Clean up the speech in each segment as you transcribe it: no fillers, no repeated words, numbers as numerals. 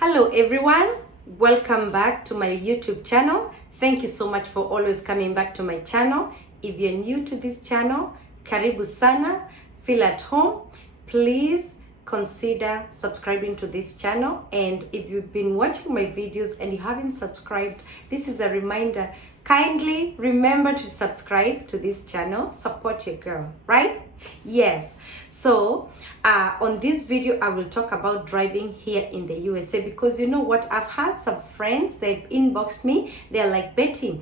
Hello everyone, welcome back to my YouTube channel. Thank you so much for always coming back to my channel. If you're new to this channel, karibu sana, feel at home. Please consider subscribing to this channel, and if you've been watching my videos and you haven't subscribed, this is a reminder. Kindly remember to subscribe to this channel, support your girl, right? Yes. So on this video I will talk about driving here in the USA, because you know what, I've had some friends, they've inboxed me, they're like, Betty,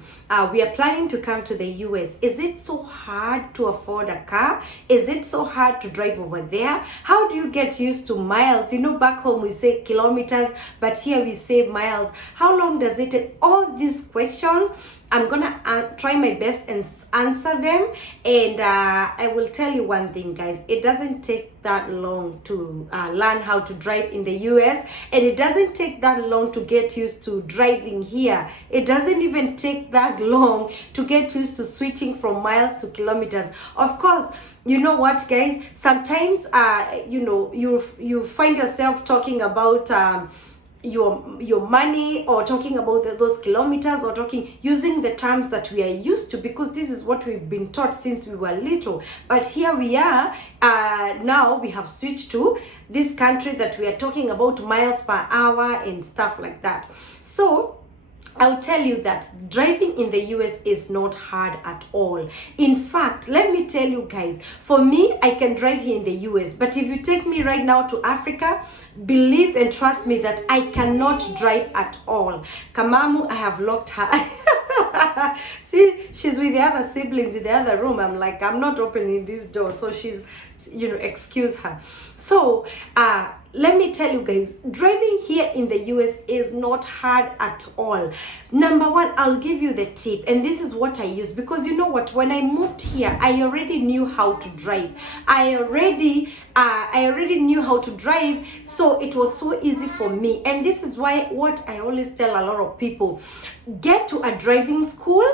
we are planning to come to the US. Is it so hard to afford a car? Is it so hard to drive over there? How do you get used to miles? You know, back home we say kilometers, but here we say miles. How long does it take? All these questions, I'm gonna try my best and answer them. And I will tell you one thing, guys, it doesn't take that long to learn how to drive in the US, and it doesn't take that long to get used to driving here. It doesn't even take that long to get used to switching from miles to kilometers. Of course, you know what, guys, sometimes you know, you find yourself talking about your money, or talking about those kilometers, or talking using the terms that we are used to, because this is what we've been taught since we were little. But here we are, now we have switched to this country that we are talking about miles per hour and stuff like that. So I'll tell you that driving in the US is not hard at all. In fact, let me tell you guys, for me, I can drive here in the US, but if you take me right now to Africa, believe and trust me that I cannot drive at all. Kamamu, I have locked her. See, she's with the other siblings in the other room. I'm like, I'm not opening this door. So she's, you know, excuse her. So, let me tell you guys, driving here in the US is not hard at all. Number one, I'll give you the tip, and this is what I use, because you know what, when I moved here, I already knew how to drive. I already knew how to drive, so it was so easy for me. And this is why, what I always tell a lot of people, get to a driving school,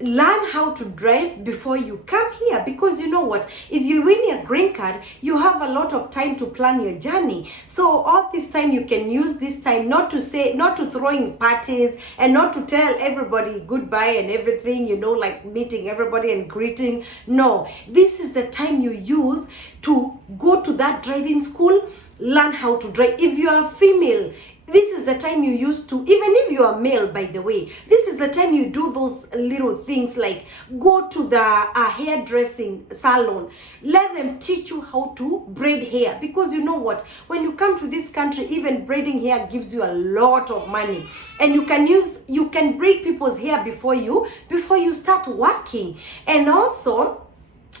learn how to drive before you come here, because you know what, if you win your green card, you have a lot of time to plan your journey. So all this time you can use this time not to throw in parties, and not to tell everybody goodbye and everything, you know, like meeting everybody and greeting. No, this is the time you use to go to that driving school, learn how to drive. If you are female, this is the time you use to, even if you are male, by the way, this is the time you do those little things, like go to the hairdressing salon. Let them teach you how to braid hair, because you know what, when you come to this country, even braiding hair gives you a lot of money, and you can braid people's hair before you start working. And also,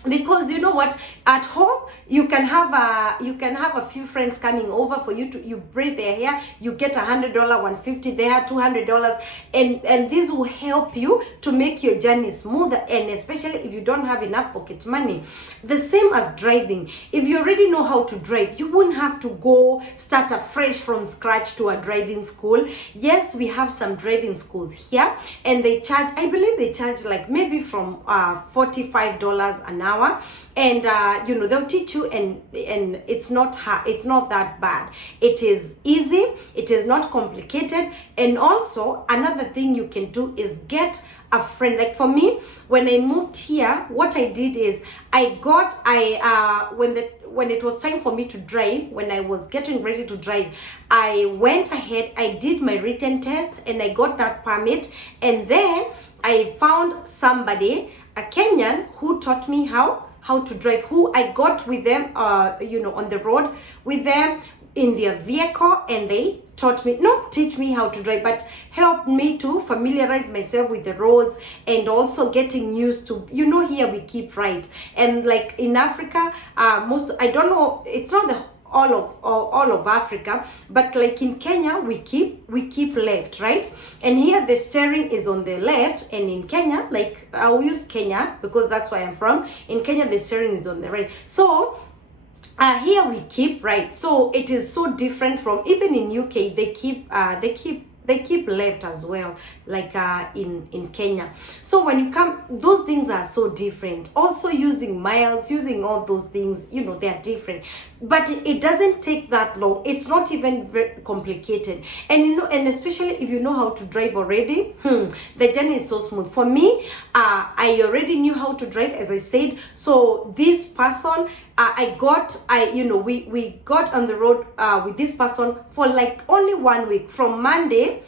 because you know what, at home you can have a few friends coming over for you to, you braid their hair, you get $100, $150 there, $200, and this will help you to make your journey smoother, and especially if you don't have enough pocket money. The same as driving. If you already know how to drive, you won't have to go start afresh from scratch to a driving school. Yes, we have some driving schools here, and they charge, I believe they charge like maybe from $45 an hour, and you know, they'll teach you, and it's not hard, it's not that bad. It is easy, it is not complicated. And also another thing you can do is get a friend. Like for me, when I moved here, what I did is when it was time for me to drive, when I was getting ready to drive, I went ahead, I did my written test, and I got that permit, and then I found somebody, a Kenyan, who taught me how to drive, who I got with them, you know, on the road with them in their vehicle, and they taught me, not teach me how to drive, but helped me to familiarize myself with the roads, and also getting used to, you know, here we keep right, and like in Africa, I don't know, it's not the all of Africa, but like in Kenya, we keep left, right? And here the steering is on the left, and in Kenya, like I'll use Kenya because that's where I'm from. In Kenya, the steering is on the right. So here we keep right. So it is so different from, even in UK, they keep They keep left as well, like in Kenya. So when you come, those things are so different. Also using miles, using all those things, you know, they are different. But it doesn't take that long. It's not even very complicated. And you know, and especially if you know how to drive already, the journey is so smooth. For me, I already knew how to drive, as I said. So this person, we got on the road with this person for like only 1 week, from Monday.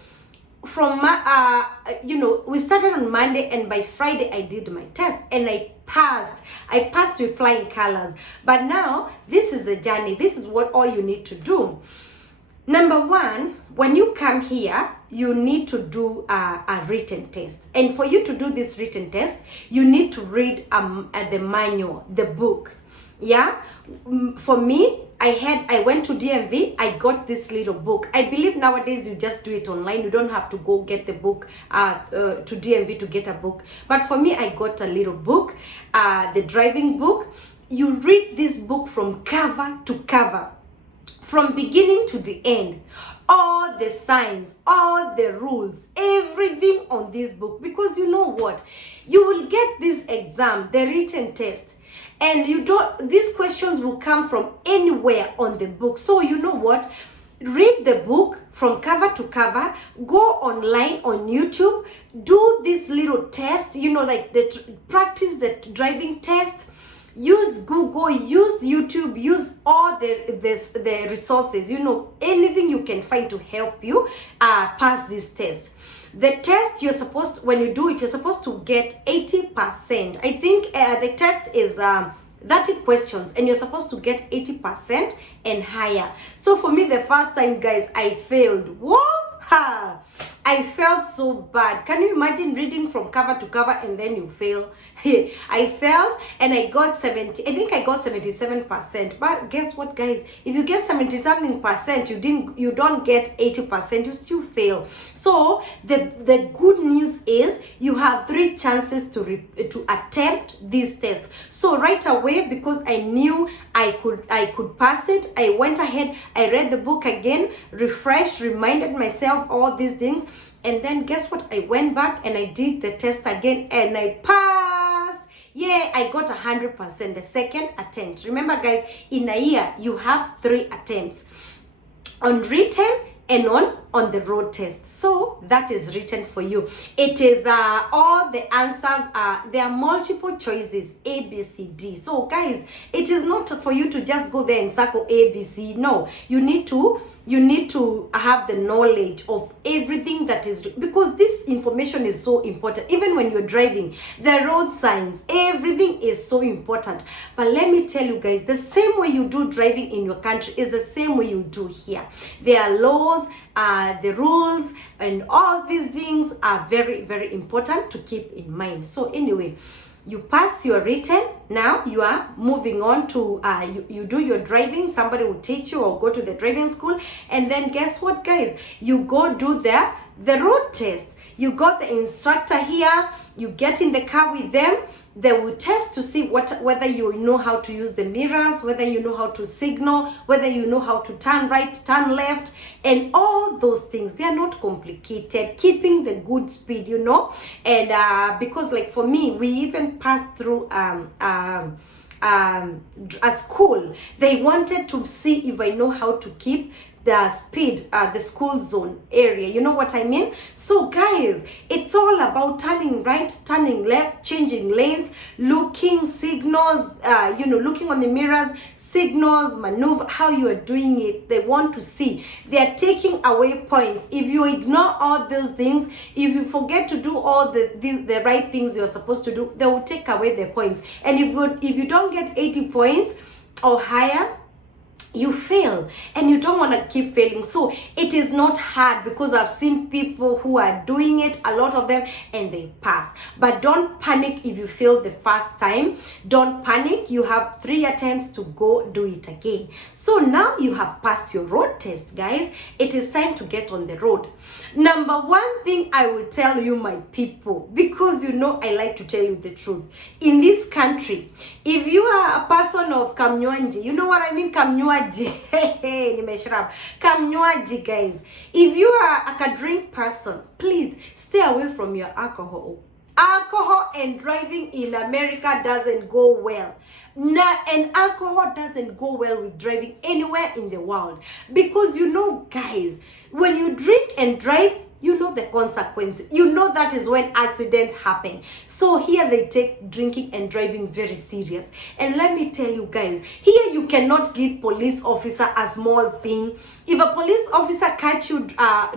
We started on Monday, and by Friday I did my test and I passed with flying colors. But now this is a journey. This is what all you need to do. Number one, when you come here, you need to do a written test. And for you to do this written test, you need to read the manual, the book. Yeah, for me, I went to DMV. I got this little book. I believe nowadays you just do it online. You don't have to go get the book to DMV to get a book. But for me, I got a little book, the driving book. You read this book from cover to cover, from beginning to the end. All the signs, all the rules, everything on this book. Because you know what? You will get this exam, the written test. And these questions will come from anywhere on the book. So you know what? Read the book from cover to cover, go online on YouTube, do this little test, like practice the driving test, use Google, use YouTube, use all the resources, anything you can find to help you pass this test. The test, when you do it, you're supposed to get 80%. I think the test is 30 questions, and you're supposed to get 80% and higher. So for me, the first time, guys, I failed. Whoa! Ha! I felt so bad. Can you imagine reading from cover to cover and then you fail? I failed and I got 77%. But guess what, guys? If you get 70-something%, you don't get 80%, you still fail. So the good news is you have 3 chances to attempt this test. So right away, because I knew I could pass it, I went ahead, I read the book again, refreshed, reminded myself all these things. And then guess what? I went back and I did the test again and I passed. Yeah, I got 100% the second attempt. Remember, guys, in a year, you have 3 attempts on written and on the road test. So that is written for you. It is all the answers there are multiple choices, A, B, C, D. So guys, it is not for you to just go there and circle A, B, C. No, you need to have the knowledge of everything that is, because this information is so important. Even when you're driving, the road signs, everything is so important. But let me tell you guys, the same way you do driving in your country is the same way you do here. There are laws, the rules, and all these things are very, very important to keep in mind. So anyway, you pass your written. Now you are moving on to you do your driving. Somebody will teach you or go to the driving school, and then guess what, guys? You go do the road test. You got the instructor here. You get in the car with them. They will test to see whether you know how to use the mirrors, whether you know how to signal, whether you know how to turn right, turn left, and all those things. They are not complicated. Keeping the good speed, and because like for me, we even passed through a school. They wanted to see if I know how to keep the speed, the school zone area. You know what I mean? So guys, it's all about turning right, turning left, changing lanes, looking signals, looking on the mirrors, signals, maneuver, how you are doing it. They want to see. They are taking away points. If you ignore all those things, if you forget to do all the right things you're supposed to do, they will take away the points. And if you don't get 80 points or higher, you fail, and you don't want to keep failing. So it is not hard, because I've seen people who are doing it, a lot of them, and they pass. But don't panic if you fail the first time. Don't panic. You have 3 attempts to go do it again. So now you have passed your road test, guys. It is time to get on the road. Number 1 thing I will tell you, my people, because I like to tell you the truth. In this country, if you are a person of Kamnywanji, you know what I mean, Kamnywaji, kamnywaji. Nimeshrab. Kamnywaji, guys. If you are a drink person, please stay away from your alcohol. Alcohol and driving in America doesn't go well. And alcohol doesn't go well with driving anywhere in the world. Because guys, when you drink and drive, you know the consequences. You know that is when accidents happen. So here they take drinking and driving very serious. And let me tell you guys, here you cannot give police officer a small thing. If a police officer catch you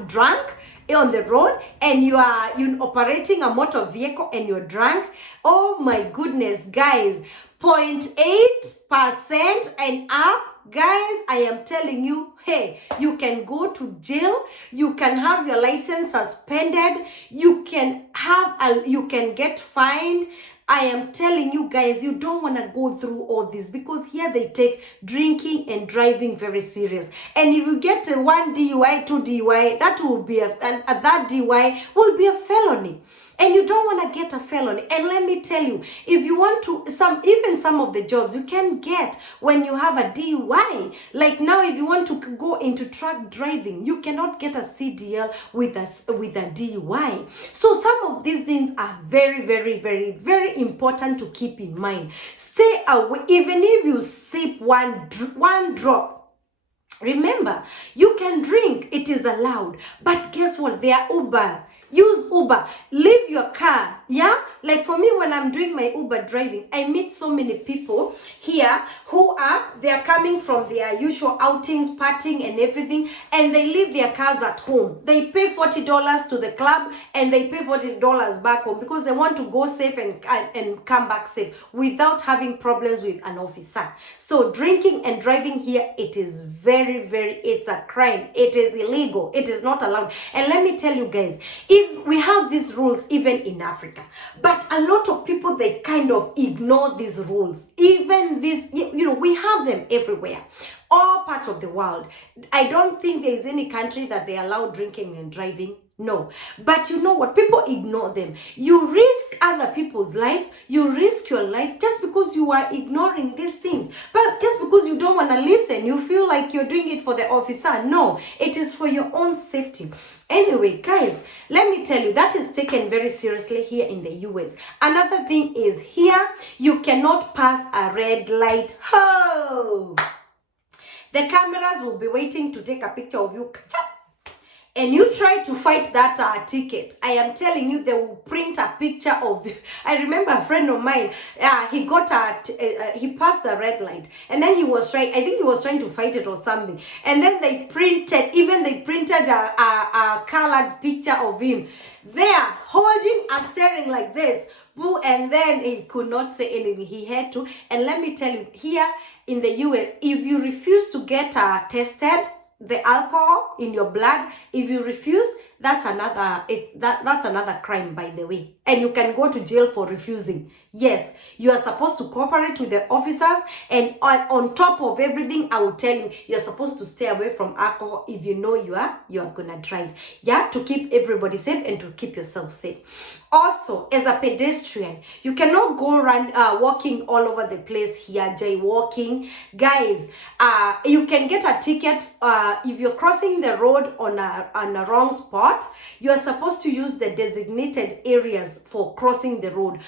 drunk on the road and you operating a motor vehicle and you're drunk, oh my goodness, guys, 0.8% and up, guys, I am telling you, hey, you can go to jail, you can have your license suspended, you can get fined. I am telling you guys, you don't want to go through all this, because here they take drinking and driving very serious. And if you get 1 DUI, 2 DUI, that will be that DUI will be a felony. And you don't want to get a felony. And let me tell you, if you want to, even some of the jobs you can get when you have a DUI. Like now, if you want to go into truck driving, you cannot get a CDL with a DUI. So some of these things are very, very, very, very important to keep in mind. Stay away, even if you sip one drop. Remember, you can drink, it is allowed. But guess what? They are Uber. Use Uber. Leave your car. Yeah? Like for me, when I'm doing my Uber driving, I meet so many people here who they're coming from their usual outings, partying and everything, and they leave their cars at home. They pay $40 to the club and they pay $40 back home because they want to go safe and come back safe without having problems with an officer. So drinking and driving here, it is very, very, it's a crime. It is illegal. It is not allowed. And let me tell you guys, if we have these rules even in Africa, but a lot of people, they kind of ignore these rules. Even this, we have them everywhere, all parts of the world. I don't think there is any country that they allow drinking and driving. No. But you know what? People ignore them. You risk other people's lives. You risk your life just because you are ignoring these things. But just because you don't want to listen, you feel like you're doing it for the officer. No, it is for your own safety. Anyway, guys, let me tell you, that is taken very seriously here in the US. Another thing is here, you cannot pass a red light. Oh! The cameras will be waiting to take a picture of you. And you try to fight that ticket. I am telling you, they will print a picture of you. I remember a friend of mine, he passed the red light. And then he was trying, I think he was trying to fight it or something. And then they printed a colored picture of him there, holding a steering like this. And then he could not say anything. He had to. And let me tell you, here in the US, if you refuse to get tested, the alcohol in your blood, if you refuse, that's another crime, by the way, and you can go to jail for refusing. Yes, you are supposed to cooperate with the officers, and on top of everything, I will tell you, you're supposed to stay away from alcohol if you know you are gonna drive. Yeah, to keep everybody safe and to keep yourself safe. Also, as a pedestrian, you cannot go around walking all over the place here, jaywalking. Guys, you can get a ticket if you're crossing the road on a wrong spot. You are supposed to use the designated areas for crossing the road.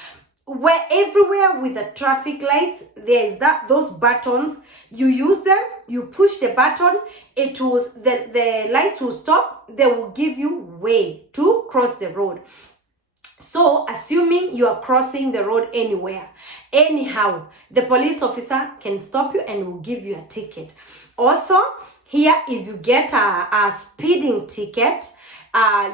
Where everywhere with the traffic lights, there is those buttons. You use them, you push the button, the lights will stop, they will give you way to cross the road. So, assuming you are crossing the road anywhere, anyhow, the police officer can stop you and will give you a ticket. Also, here, if you get a speeding ticket,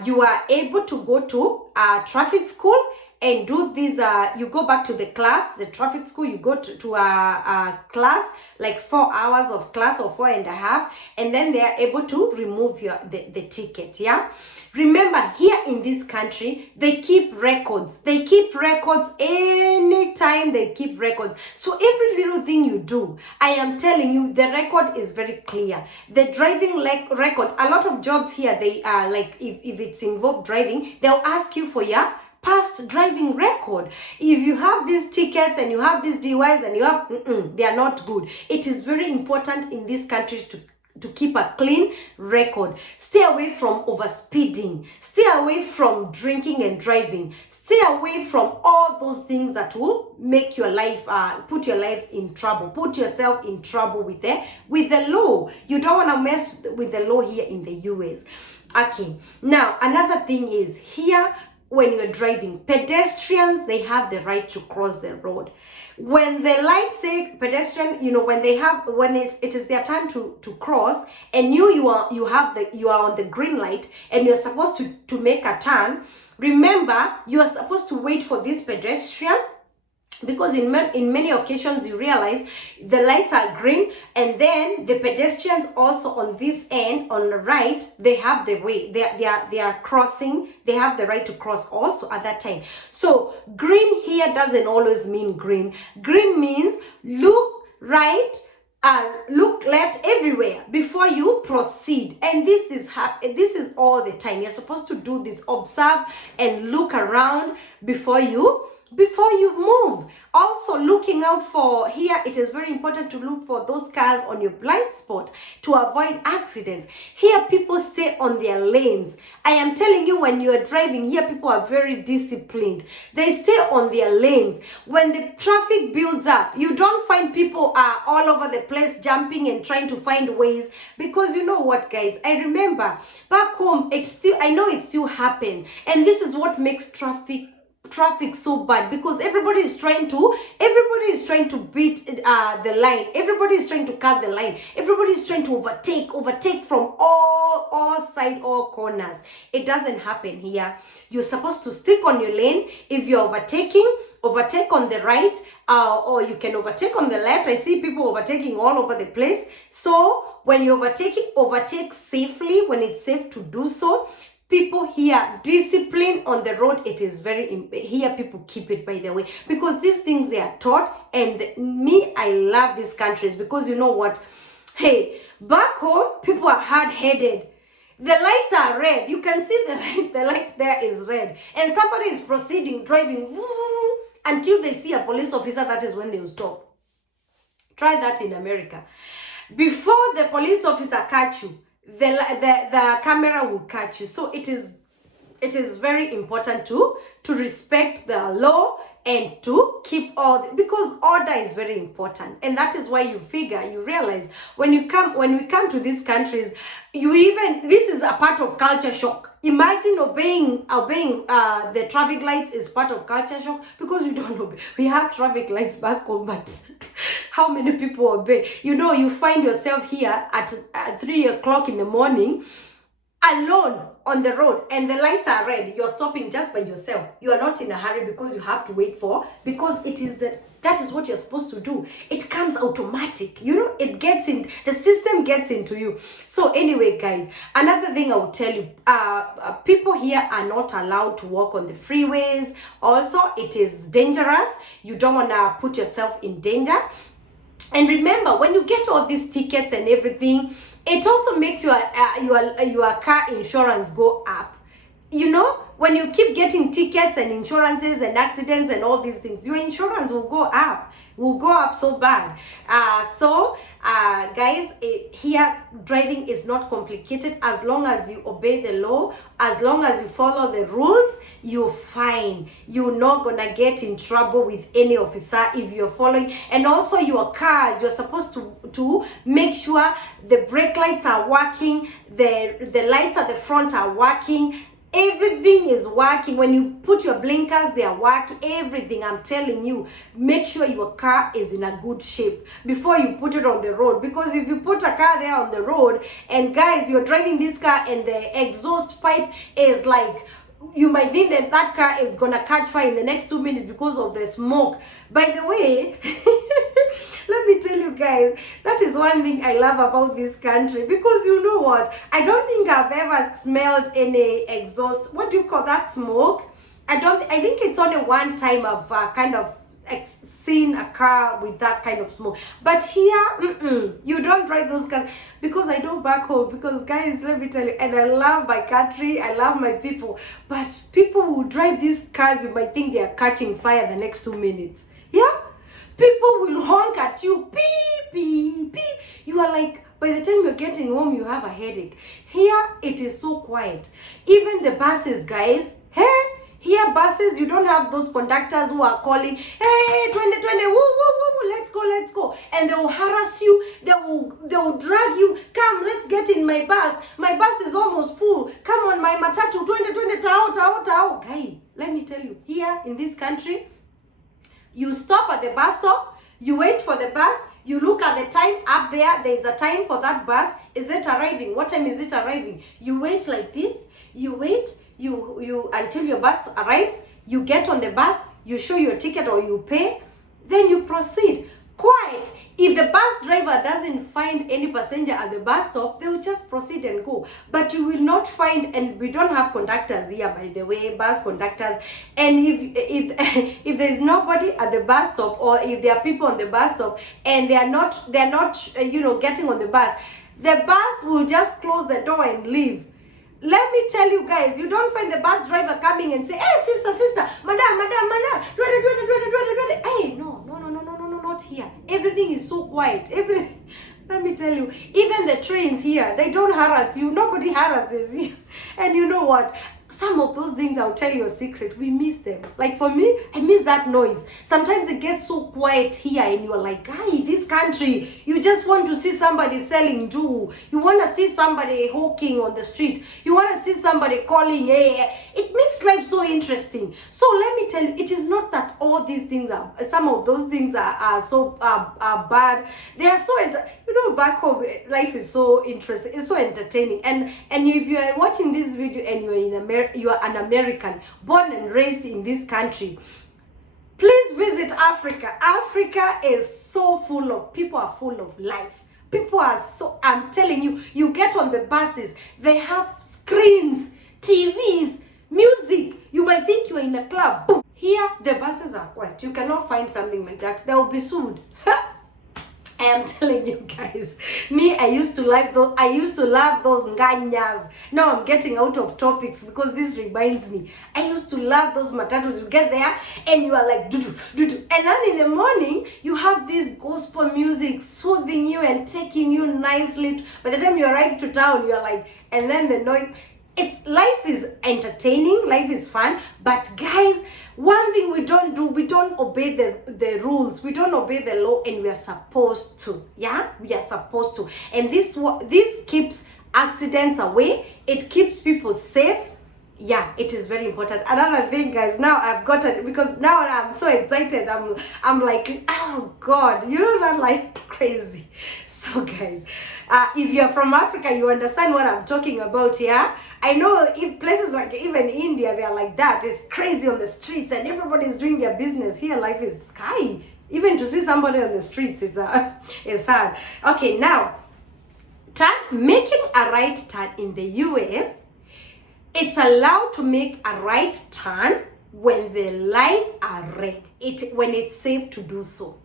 you are able to go to traffic school and do this. You go back to the traffic school, you go to a class, like 4 hours of class or 4.5, and then they are able to remove the ticket. Yeah. Remember, here in this country, they keep records. They keep records anytime they keep records. So every little thing you do, I am telling you, the record is very clear. The driving record, a lot of jobs here, they are like, if it's involved driving, they'll ask you for your past driving record. If you have these tickets and you have these DUIs and you have, they are not good. It is very important in this country to keep a clean record. Stay away from overspeeding. Stay away from drinking and driving. Stay away from all those things that will make your life, put your life in trouble. Put yourself in trouble with the law. You don't want to mess with the law here in the US. Okay. Now, another thing is here, when you're driving, pedestrians, they have the right to cross the road. When the lights say pedestrian, when it is their turn to cross, and you are on the green light and you're supposed to make a turn, remember, you are supposed to wait for this pedestrian, because in many occasions you realize the lights are green, and then the pedestrians also on this end, on the right, they have the way, they are crossing, they have the right to cross also at that time. So green here doesn't always mean green. Green means look right and look left everywhere before you proceed. And this is all the time. You're supposed to do this, observe and look around before you move. Also, looking out for, here it is very important to look for those cars on your blind spot to avoid accidents. Here people stay on their lanes. I am telling you, when you are driving here, people are very disciplined. They stay on their lanes. When the traffic builds up, you don't find people all over the place jumping and trying to find ways, because you know what, guys, I remember back home, I know it still happens, and this is what makes traffic so bad, because everybody is trying to beat the line. Everybody is trying to cut the line. Everybody is trying to overtake from all sides, all corners. It doesn't happen here. You're supposed to stick on your lane. If you're overtake on the right, or you can overtake on the left. I see people overtaking all over the place. So when you overtake safely, when it's safe to do so. People here, discipline on the road, it is very, here people keep it, by the way, because these things they are taught. And I love these countries, because you know what, hey, back home, people are hard-headed. The lights are red. You can see the light there is red. And somebody is driving, until they see a police officer. That is when they will stop. Try that in America. Before the police officer catch you, the camera will catch you. So it is very important to respect the law and to keep because order is very important. And that is why you realize when we come to these countries, this is a part of culture shock. Imagine obeying the traffic lights is part of culture shock, because we don't obey. We have traffic lights back home, but how many people obey? You find yourself here at 3 o'clock in the morning, alone on the road, and the lights are red. You're stopping just by yourself. You are not in a hurry because you have to wait because that is what you're supposed to do. It comes automatic. It gets in, the system gets into you. So anyway, guys, another thing I will tell you, people here are not allowed to walk on the freeways. Also, it is dangerous. You don't want to put yourself in danger. And remember, when you get all these tickets and everything, it also makes your car insurance go up. When you keep getting tickets and insurances and accidents and all these things, your insurance will go up so bad. Guys, here driving is not complicated. As long as you obey the law, as long as you follow the rules, you're fine. You're not gonna get in trouble with any officer if you're following. And also your cars, you're supposed to make sure the brake lights are working, the lights at the front are working. Everything is working. When you put your blinkers, they are working. Everything, I'm telling you, make sure your car is in a good shape before you put it on the road. Because if you put a car there on the road, and guys, you're driving this car and the exhaust pipe is like, you might think that car is gonna catch fire in the next 2 minutes because of the smoke. By the way, let me tell you guys, that is one thing I love about this country, because you know what? I don't think I've ever smelled any exhaust. What do you call that, smoke? I think it's only one time I've kind of seen a car with that kind of smoke. But here, you don't drive those cars, because I know back home, because guys, let me tell you, and I love my country, I love my people, but people who drive these cars, you might think they are catching fire the next 2 minutes. Yeah, people will honk at you, beep, beep, beep. You are like, by the time you're getting home, you have a headache. Here, it is so quiet. Even the buses, guys, hey, here buses, you don't have those conductors who are calling, hey, 2020, woo, woo, woo, let's go, let's go. And they will harass you, they will drag you, come, let's get in my bus is almost full, come on my matatu, 2020, tao. Guy, let me tell you, here in this country, you stop at the bus stop, you wait for the bus, you look at the time up there's a time for that bus. Is it arriving? What time is it arriving? You wait like this, you wait, you until your bus arrives, you get on the bus, you show your ticket or you pay, then you proceed. Quiet. If the bus driver doesn't find any passenger at the bus stop, they will just proceed and go. But you will not find, and we don't have conductors here, by the way, bus conductors. And if there is nobody at the bus stop, or if there are people on the bus stop and they're not getting on the bus will just close the door and leave. Let me tell you guys, you don't find the bus driver coming and say, hey, sister, madam, 20. Hey, no, not here. Everything is so quiet. Everything. Let me tell you, even the trains here, they don't harass you. Nobody harasses you. And you know what? Some of those things, I'll tell you a secret, we miss them. Like for me, I miss that noise. Sometimes it gets so quiet here and you're like, guy, this country, you just want to see somebody selling do. You want to see somebody hawking on the street. You want to see somebody calling. It makes life so interesting. So let me tell you, it is not that all these things some of those things are so bad. They are so, back home, life is so interesting. It's so entertaining. And if you are watching this video and you're in America, you are an American, born and raised in this country, please visit Africa. Africa is so full of, people are full of life. People are so, I'm telling you, you get on the buses, they have screens, TVs, music. You might think you are in a club. Boom. Here, the buses are quiet. You cannot find something like that. They will be sued. I am telling you guys, me, I used to love those nganyas. Now I'm getting out of topics because this reminds me. I used to love those matatus. You get there and you are like, doo-doo, doo-doo. And then in the morning, you have this gospel music soothing you and taking you nicely. By the time you arrive to town, you are like, and then the noise. Life is entertaining, life is fun, but guys, one thing we don't do, we don't obey the rules, we don't obey the law, and we are supposed to. Yeah, we are supposed to. And this keeps accidents away, it keeps people safe. Yeah, it is very important. Another thing, guys, now I've got it, because now I'm so excited. I'm like, oh God, you know that, like, crazy. So guys, if you're from Africa, you understand what I'm talking about here. I know in places like even India, they are like that. It's crazy on the streets and everybody's doing their business. Here, life is sky. Even to see somebody on the streets is sad. Okay, now, making a right turn in the US, it's allowed to make a right turn when the lights are red. When it's safe to do so.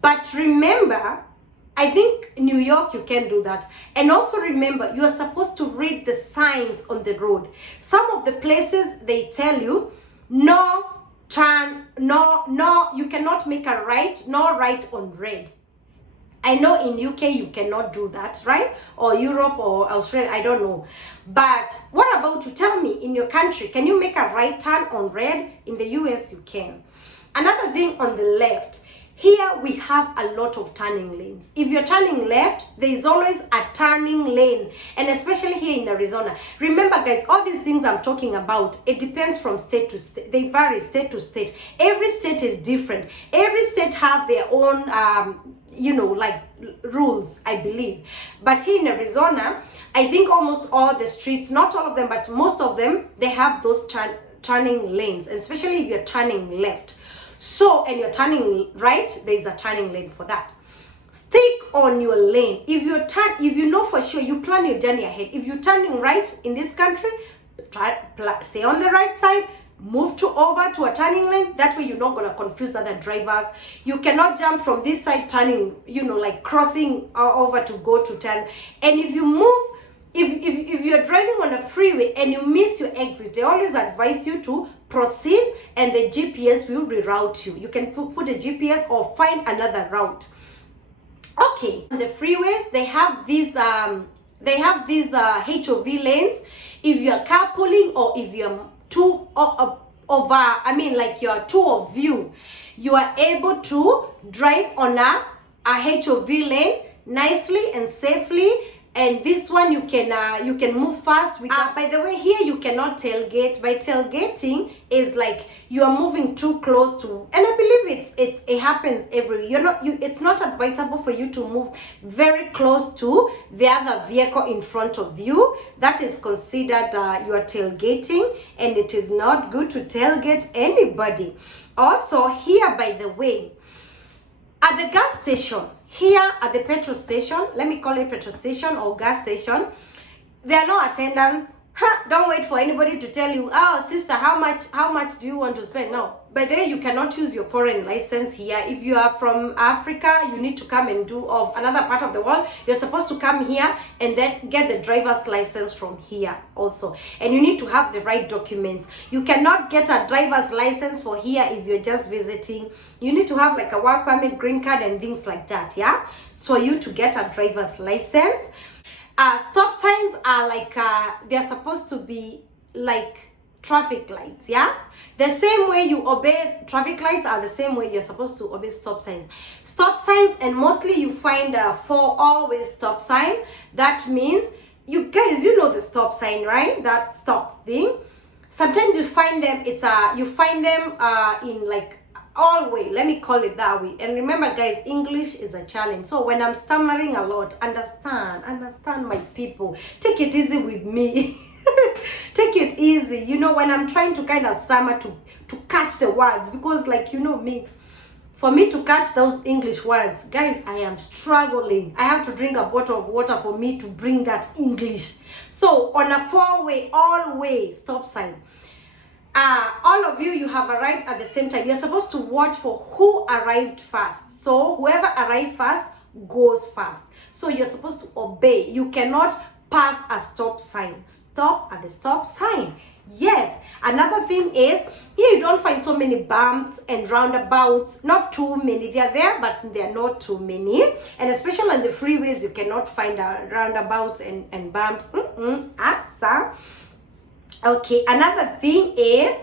But remember, I think New York, you can do that. And also remember, you are supposed to read the signs on the road. Some of the places, they tell you, no turn, no, you cannot make a right, no right on red. I know in UK, you cannot do that, right? Or Europe or Australia, I don't know. But what about you? Tell me, in your country, can you make a right turn on red? In the US, you can. Another thing on the left, here we have a lot of turning lanes. If you're turning left, there is always a turning lane. And especially here in Arizona. Remember guys, all these things I'm talking about, it depends from state to state. They vary state to state. Every state is different. Every state have their own, like rules, I believe. But here in Arizona, I think almost all the streets, not all of them, but most of them, they have those turning lanes, especially if you're turning left. So, and you're turning right, there's a turning lane for that. Stick on your lane. If you know for sure, you plan your journey ahead. If you're turning right in this country, stay on the right side, move over to a turning lane. That way you're not gonna confuse other drivers. You cannot jump from this side turning, like crossing over to go to turn. And if you move, if you're driving on a freeway and you miss your exit, they always advise you to proceed, and the GPS will reroute you. You can put a GPS or find another route. Okay, on the freeways, they have these HOV lanes. If you're carpooling, or if you're you're two of you are able to drive on a HOV lane nicely and safely. And this one you can move fast with. By the way, here you cannot tailgate. By tailgating is like you are moving too close to, and I believe it happens it's not advisable for you to move very close to the other vehicle in front of you. That is considered you are tailgating, and it is not good to tailgate anybody. Also here, by the way, at the gas station, here at the petrol station, let me call it petrol station or gas station, there are no attendants. Don't wait for anybody to tell you, oh sister, how much do you want to spend? No. By the way, you cannot use your foreign license here. If you are from Africa, you need to come and of another part of the world, you're supposed to come here and then get the driver's license from here also. And you need to have the right documents. You cannot get a driver's license for here if you're just visiting. You need to have like a work permit, green card, and things like that, yeah? So you to get a driver's license. Stop signs are like, they're supposed to be like traffic lights, yeah? The same way you obey traffic lights are the same way you're supposed to obey stop signs. Stop signs, and mostly you find for always stop sign. That means, you guys, you know the stop sign, right? That stop thing. Sometimes you find them, in like all way, let me call it that way. And remember guys, English is a challenge, so when I'm stammering a lot, understand my people, take it easy with me. Take it easy, when I'm trying to kind of stammer to catch the words, because like me, for me to catch those English words, guys, I am struggling. I have to drink a bottle of water for me to bring that English. So on a four-way, all-way stop sign, all of you have arrived at the same time. You're supposed to watch for who arrived first. So whoever arrived first goes first. So you're supposed to obey. You cannot pass a stop sign. Stop at the stop sign. Yes. Another thing is, here you don't find so many bumps and roundabouts. Not too many. They are there, but they are not too many. And especially on the freeways, you cannot find roundabouts and bumps. Asa. Okay, another thing is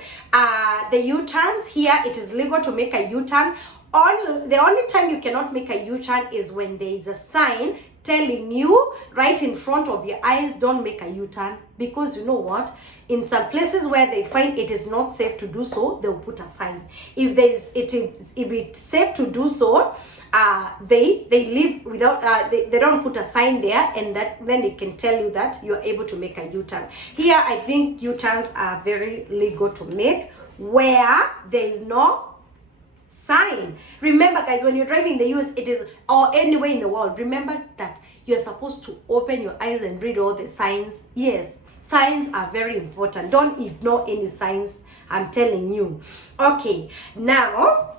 the U-turns. Here it is legal to make a U-turn. The only time you cannot make a U-turn is when there is a sign telling you right in front of your eyes, don't make a U-turn. Because you know what, in some places where they find it is not safe to do so, they'll put a sign. If it's safe to do so, they leave without they don't put a sign there, and then they can tell you that you're able to make a U-turn. Here I think U-turns are very legal to make where there is no sign. Remember guys, when you're driving in the US, or anywhere in the world, remember that you're supposed to open your eyes and read all the signs. Yes, signs are very important. Don't ignore any signs, I'm telling you. Okay, now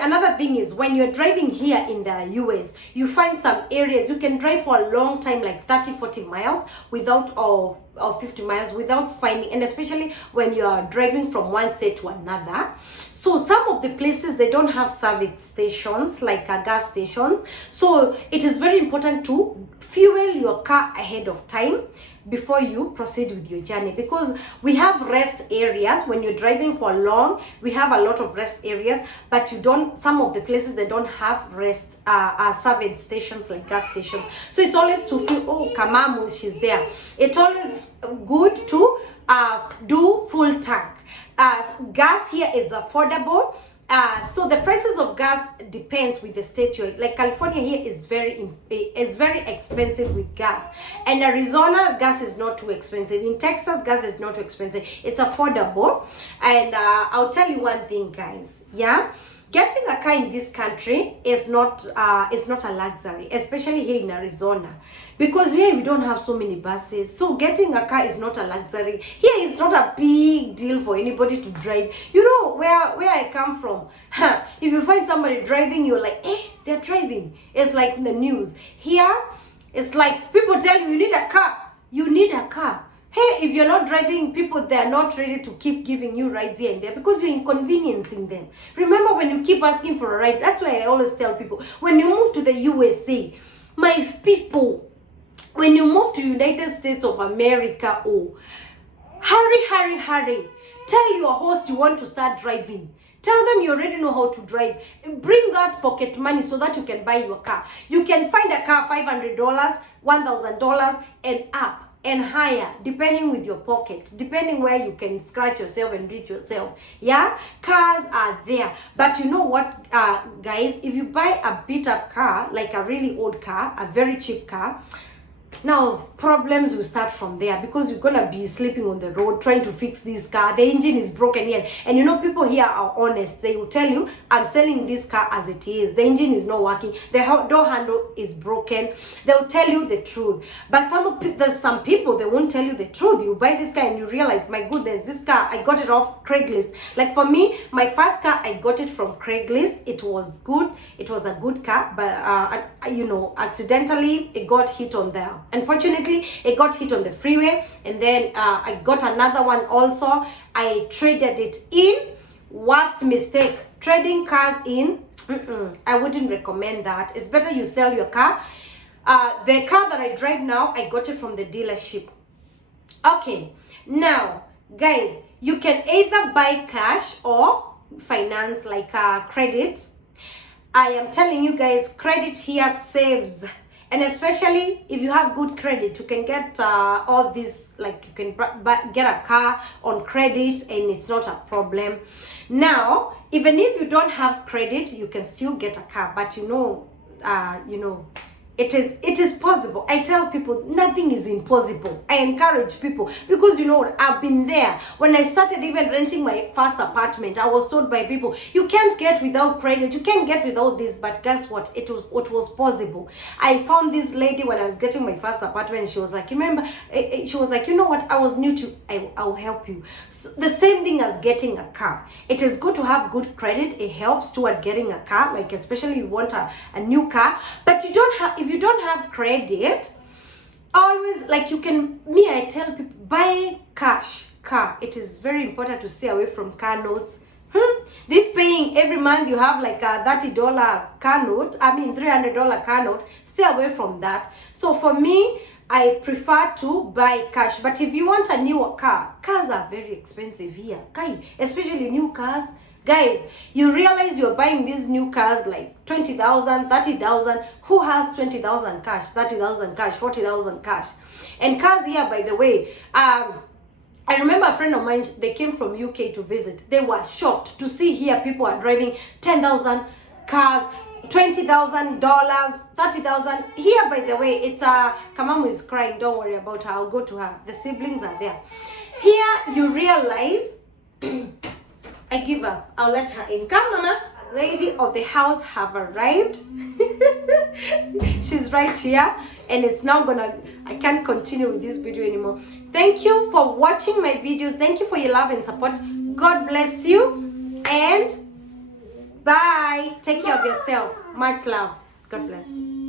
another thing is, when you're driving here in the US, you find some areas you can drive for a long time, like 30-40 miles without, or 50 miles without finding, and especially when you are driving from one state to another. So some of the places, they don't have service stations like gas stations. So it is very important to fuel your car ahead of time before you proceed with your journey, because we have rest areas. When you're driving for long, we have a lot of rest areas, but some of the places, they don't have rest service stations like gas stations. So it's always to feel, oh, Kamamu, she's there. It's always good to do full tank. Gas here is affordable. So the prices of gas depends with the state you're in. Like California here is very expensive with gas, and Arizona gas is not too expensive. In Texas, gas is not too expensive. It's affordable. And I'll tell you one thing, guys. Yeah, Getting a car in this country is not a luxury, especially here in Arizona, because here we don't have so many buses. So getting a car is not a luxury. Here it's not a big deal for anybody to drive. You know where I come from. If you find somebody driving, you're like, they're driving. It's like in the news. Here, it's like people tell you need a car. You need a car. Hey, if you're not driving, people, they're not ready to keep giving you rides here and there because you're inconveniencing them. Remember, when you keep asking for a ride, that's why I always tell people, when you move to the USA, my people, when you move to United States of America, hurry. Tell your host you want to start driving. Tell them you already know how to drive. Bring that pocket money so that you can buy your car. You can find a car $500, $1,000 and up and higher, depending with your pocket, depending where you can scratch yourself and reach yourself. Yeah, cars are there. But you know what, guys, if you buy a beat up car, like a really old car, a very cheap car, now problems will start from there, because you're gonna be sleeping on the road trying to fix this car. The engine is broken here, and you know, people here are honest. They will tell you, I'm selling this car as it is. The engine is not working, the door handle is broken. They'll tell you the truth. But there's some people, they won't tell you the truth. You buy this car and you realize, my goodness, this car, I got it off Craigslist. Like for me, my first car, I got it from Craigslist. It was good, it was a good car, but you know, accidentally it got hit on there. Unfortunately, it got hit on the freeway, and then I got another one also. I traded it in. Worst mistake, trading cars in. I wouldn't recommend that. It's better you sell your car. The car that I drive now, I got it from the dealership. Okay, now guys, you can either buy cash or finance, like credit. I am telling you guys, credit here saves. And especially if you have good credit, you can get all this, like you can get a car on credit and it's not a problem. Now, even if you don't have credit, you can still get a car. But you know, it is possible. I tell people nothing is impossible. I encourage people, because you know what, I've been there. When I started even renting my first apartment, I was told by people, you can't get without credit, you can't get without this. But guess what, it was possible. I found this lady when I was getting my first apartment, and she was like, remember, she was like, you know what, I was new to, I'll help you. So the same thing as getting a car. It is good to have good credit. It helps toward getting a car, like especially if you want a new car. But you don't have, if you don't have credit, always, like you can, I tell people, buy cash car. It is very important to stay away from car notes. This paying every month, you have like a $30 car note, $300 car note. Stay away from that. So for me, I prefer to buy cash. But if you want a newer car, cars are very expensive here, especially new cars. Guys, you realize you're buying these new cars like 20,000, 30,000. Who has 20,000 cash, 30,000 cash, 40,000 cash? And cars here, by the way, I remember a friend of mine, they came from UK to visit. They were shocked to see here people are driving 10,000 cars, $20,000, 30,000. Here, by the way, it's Kamamu is crying. Don't worry about her. I'll go to her. The siblings are there. Here, you realize. I give up. I'll let her in. Come, Mama. Lady of the house have arrived. She's right here, and it's now I can't continue with this video anymore. Thank you for watching my videos. Thank you for your love and support. God bless you, and bye. Take care of yourself. Much love. God bless.